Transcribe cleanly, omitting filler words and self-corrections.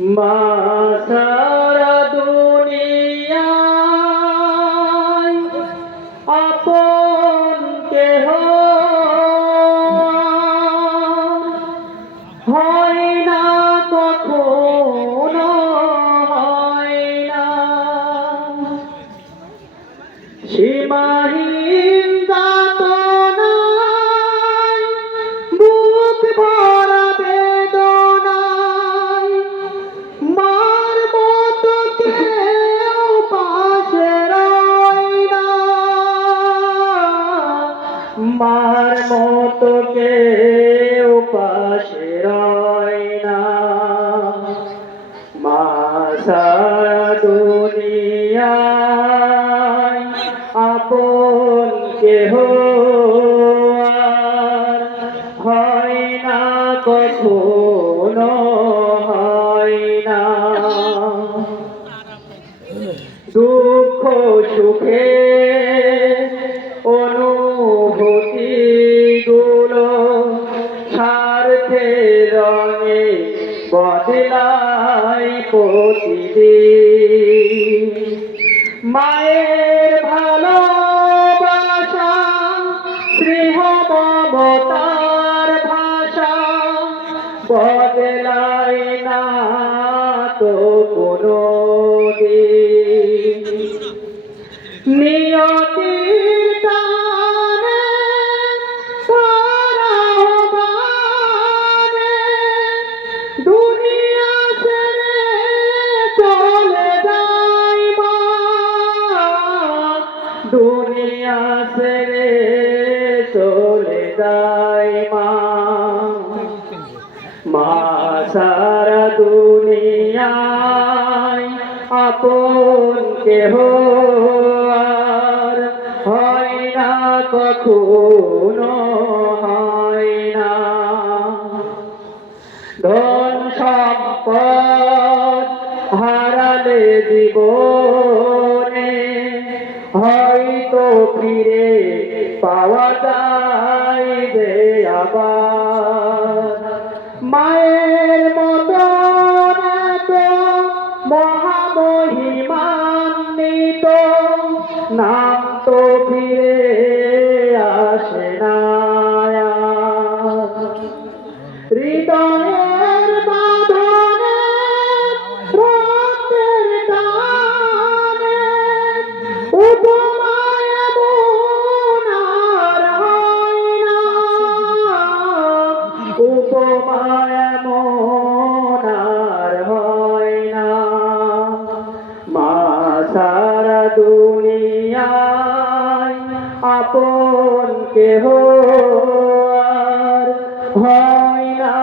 মা সারা দুনিয়ায় আপন কেহ হয় না, কখনো হয় না। সীমাহীন যাতনায় বুক ভরা বেদনায় মার মতো কেউ পাশে রয় না, মার মতো কেউ পাশে রয় না। মা সারা দুনিয়ায় আপন কেহ আর হয় না, কখনো হয় না। দুঃখ সুখে অনুভূতি গুলো স্বার্থের রঙে বদলায় প্রতিদিন। মায়ের ভালোবাসা স্নেহ মমতার ভাষা বদলায় না তো কোনো দিন। নিয়তির টানে ধরা বানে দুনিয়া ছেড়ে চলে যায় মা, দুনিয়া ছেড়ে চলে যায় মা। মা সারা দুনিয়ায় আপন কেহ আর হয় না, কখনো হয় না। ধন সম্পদ হারালে জীবনে হয়তো ফিরে পাওয়া যায় যে আবার। মায়ের মতন এত মহামহিমান্বিত নাম তো ফিরে আসে না আর। হৃদয়ের বাঁধনে রক্তের টানে উপমায় এমন আর হয় না, উপমায় এমন আর হয় না। মা সারা দুনিয়ায় আপন কেহ আর হয় না,